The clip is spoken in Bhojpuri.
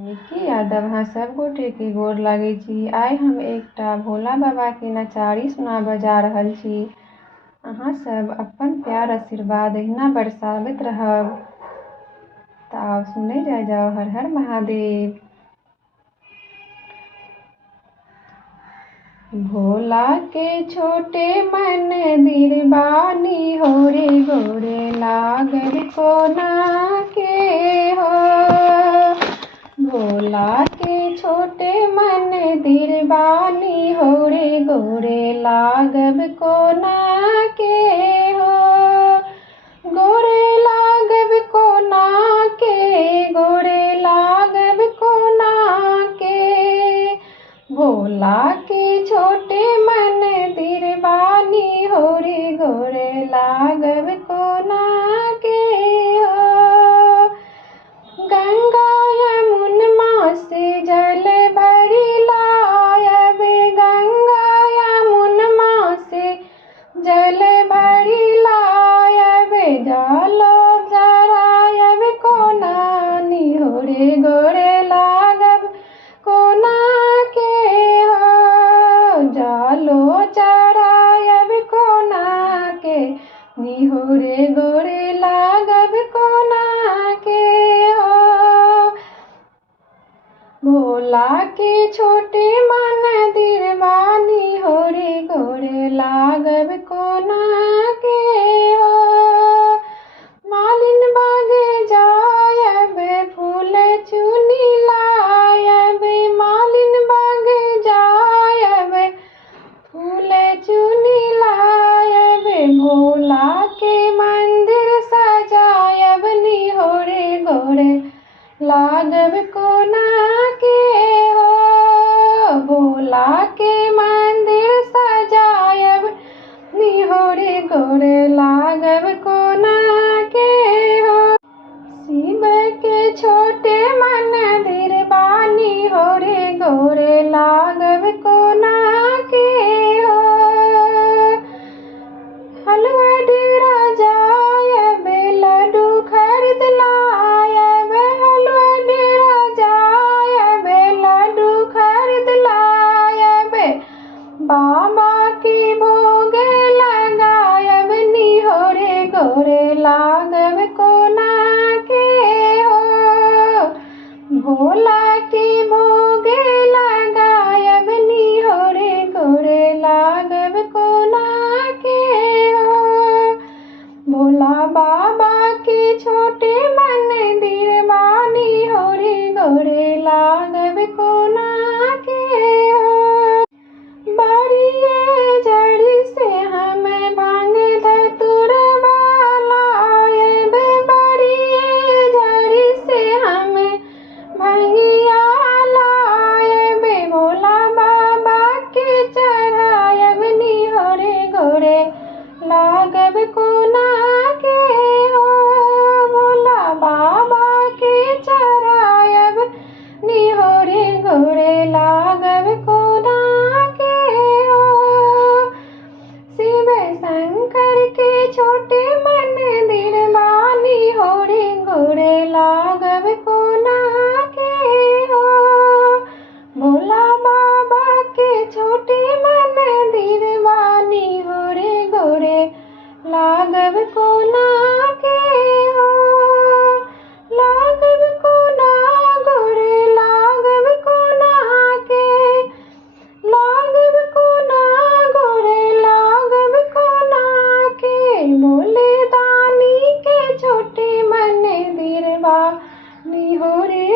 निकी यादव अहाँ सब गोटे के गोर लागै छी। आइ हम एकटा भोला बाबा के नचारी सुनाबऽ जा रहल छी। अहाँ सब अपन प्यार आशीर्वाद एहिना बरसाबैत रहब। तऽ आउ सुनै जाओ। हर हर महादेव। भोला के छोटे मंदिर बानी हो रे गोरे लागल कोना के हो। भोला के छोटे मंदिर बानी हो रे गोरे लागब कोना के हो। गोरे लागब कोना के, गोरे लागब कोना के। भोला के छोटे मंदिर बानी हो रे गोरे लागब कोना के हो। गंगा यमुना से जल भरी लायब, गंगा यमुना से जल भरी लायब। जालो जरायब कोना हो रे गोरे लागब कोना के हो। जालो चरायब कोना के हो रे गोरे लागब कोना के हो। भोला के छोटे मंदिर बानी हो रे गोरे लागब कोना के हो। मालिन बागे जायब फूल चुनी लायब, मालिन बागे जायब फूल चुनी लायब। भोला के मंदिर सजायब हो रे गोरे लागब कोना के हो। भोला के मंदिर सजायब हो रे गोरे लागब कोना के हो। शिव के छोटे मंदिर बानी हो रे गोरे लागब कोना के हो। हलवा डेरा जायब लड्डू खरीद लायब, हलवा डेरा जायब लड्डू खरीद लायब। बाबा के भोग लगायब हो रे गोरे लागब कोना के हो। भोला के भोग लगायब हो रे गोरे लागब कोना के हो। भोला बाबा के छोटे मंदिर बानी हो रे गोरे लागब कोना के हो। बाड़िए जड़ से हम भांग धतुरवा लायब, बाड़िए जड़ से हम भंगिया लायब। भोला बाबा के चढ़ायब हो रे गोरे लागब कोना के हो। भोला बाबा के चढ़ायब हो रे गोरे लागब कोना के हो। शिव शंकर के छोटे मंदिर बानी हो रे गोरे लागब कोना के हो। भोला बाबा के छोटे मंदिर बानी हो रे गोरे लागब कोना के हो। लागब कोना गोरे लागब कोना के, लागब कोना गोरे लागब कोना के। भोले दानी के छोटे मंदिर बानी हो रे